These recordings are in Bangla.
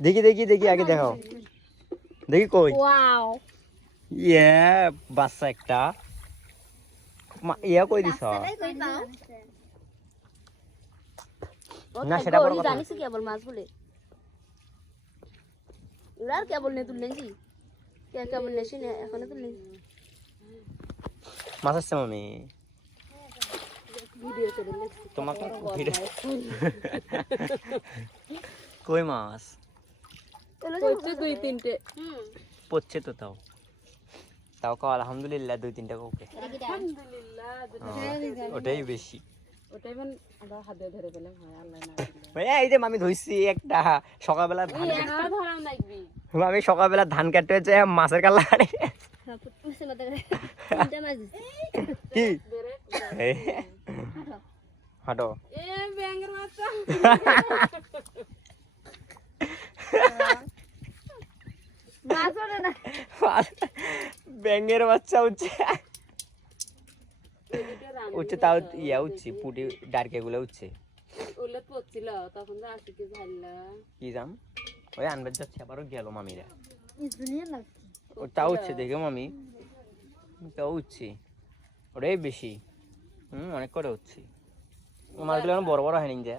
দেখি দেখি দেখি আগে দেখাও। দেখি কই? ওয়াও। ইয়ে বাচ্চা একটা। ইয়া কই দিছ? না, সেটা বড় কথা। জানিস কেবল মাছ বলে? আর কেবল নিয়ে তুললেন জি কে কেবল নেছি না এখনও তুললেন মাছ আসছে মামি তোমাকে কই মাছ? হচ্ছে দুই তিনটে। পড়ছে তো তাও। তাও কাও আলহামদুলিল্লাহ দুই তিনটা কাউকে। আলহামদুলিল্লাহ ওটাই বেশি। ওটাই মানে আমরা হাতে ধরে পেলাম হয় আল্লাহ না ভাই, এই যে মামি ধরছি একটা সকালবেলা ধান কাটতে হচ্ছে মাছের কাল্লা কাটে কি? হাঁটো। ব্যাঙের বাচ্চা উঠছে। উঠছে তাও ইয়া উঠছে পুটি ডারকে গুলো উঠছে। কি জাম ওই আনবার যাচ্ছে আবারও গেল মামিরা। ও তাও উঠছে দেখে মামি। তাও উঠছে। ওটাই বেশি। হুম অনেক করে উঠছে। মাছগুলো এখন বড় বড় হয়নি যা।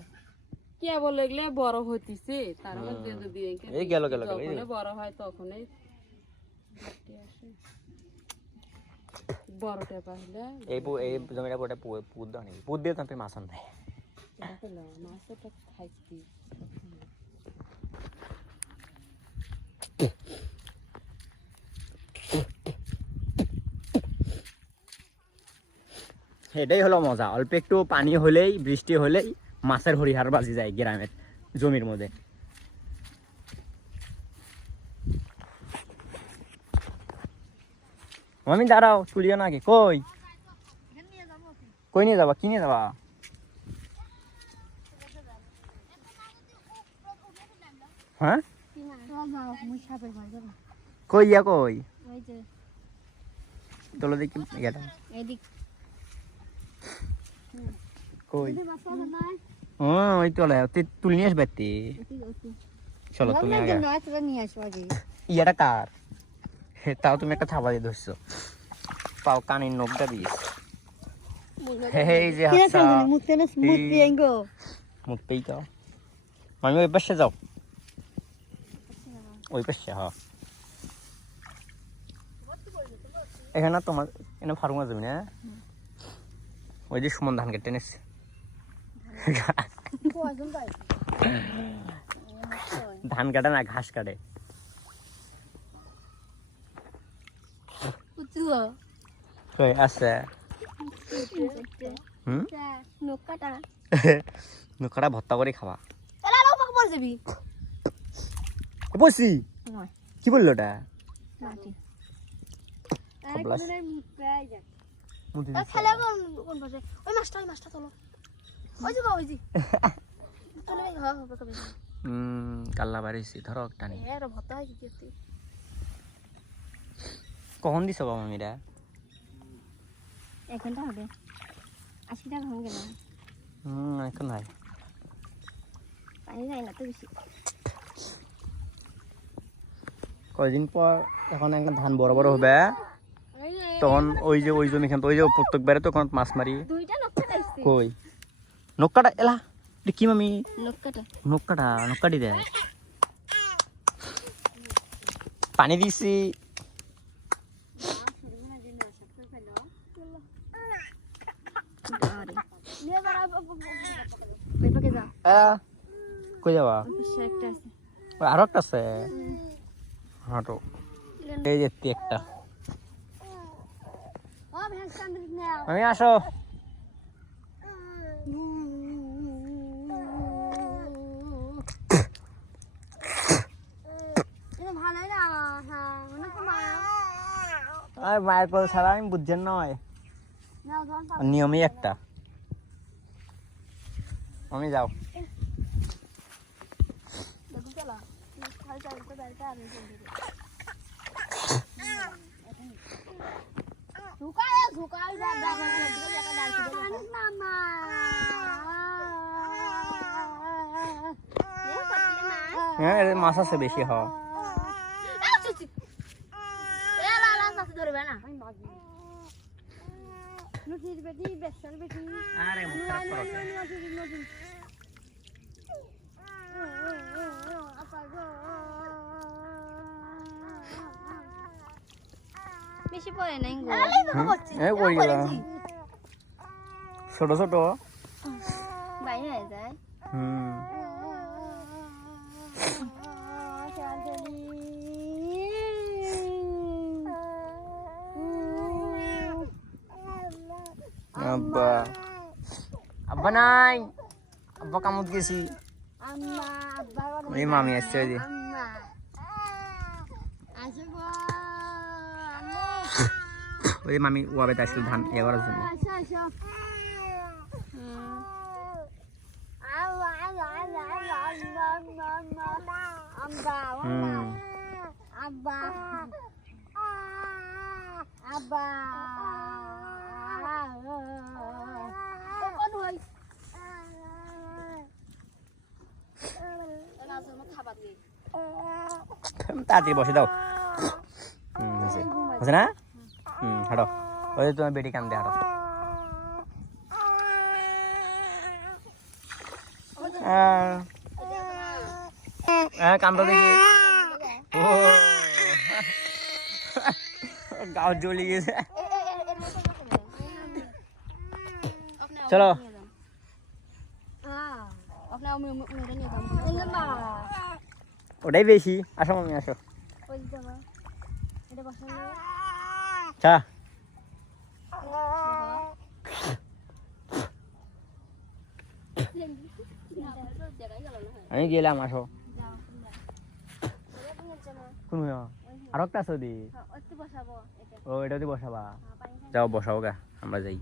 কে বলে এগুলো বড় হইতিছে? তার মধ্যে যদি এই গেল গেল গেল বড় হয় তখনই ঘাটতি আসে। বড়টা এই এই জমিটা পুরোটা পু- দাও নাকি? পুত দিয়ে তো মাছ আনতে মাছটা খাইছি। এটাই হলো মজা। অল্প একটু পানি হলেই বৃষ্টি হলেই মাছের হরিহার বাজি যায় গ্রামের জমির মধ্যে। আমি দাঁড়াও তুলিও না আগে। কই? কই নিয়ে যাবা? কি নিয়ে যাবা? হ্যাঁ? কই ইয়া কই? তোলো দেখি এটা কই? ওই তো তুই নিয়ে আসবে। চলো তুমি আগে। ইয়াটা কার? তাও তুমি একটা থাবা দিয়ে ধরছো। পাও কানের নখটা দিস এই যে মুখ পেই তো। আমি ওই পাশে যাও। ওই পাশে হ্যাঁ এখানে তোমার এখানে ফার্মা যাবি না? ওই যে সুমন ধান কেটে নিচ্ছে ধান কাটে না ঘাস কাটে। আছে? নকটা ভর্তা করে খাওয়া বসি কি বলল ওটা? খাবলাস। মুদি দিছে। উম, কাল্লা বাড়িছি ধরো একটা নি। কখন দিছ বাবা মামিরা এখানটা হবে। আশি টাকা হুম এখন নাই পানি যায় না তো বেশি কয়দিন পর এখন একটা ধান বড় বড় হবে? তখন ওই যে ওই জমি খান ওই যে প্রত্যেকবারে তখন মাছ মারি কই কি মামি নকশাটা নক্কাটা নক্কাটি দে পানি দিছি কই যাবা আরও একটা আছে হাঁটো এই যে একটা আমি আসো এটা ভালোই না হ্যাঁ অনেক মায়া আর মায়ের কথা ছাড়া আমি বুঝছেন নয় নাও ধন আর নিয়মই একটা আমি যাও দেখো চলা খাই চাই তো বেলটা আমি ঝুকায় ঝুকায় যা দাম দিকে জায়গা দাঁড়িয়ে অনেক মামা নে করলে না হ্যাঁ এর মাছ আছে বেশি হ। বেশি পড়ে নাই ছোট ছোট? বাইরে হয়ে যায়। হুম। আব্বা আব্বা নাই আব্বা কামত গেছি আব্বা ওই মামি আসছে ওই যে ওই যে মামি ওয়াবে আসছিল ধান ইয়ে করার জন্য আসো আসো আল্লাহ আল্লাহ আল্লাহ আল্লাহ আল্লাহ আল্লাহ আল্লাহ আব্বা হুম আব্বা আব্বা কোন হই না জন্য খাবার দিয়ে তাড়াতাড়ি বসে দাও হয়েছে না? হুম হাঁটো। ওই তোমার বেটি কান্দে হাঁটো। হ্যাঁ কান্দো দেখি। ও। গাও জ্বলি গেছে চলো। ওটাই বেশি আসো মামি আসো। চা। আমি গেলাম আসো। কোন আর একটা আছে দি এটা ও এটা দিয়ে বসাবা। যাও বসাও গা আমরা যাই।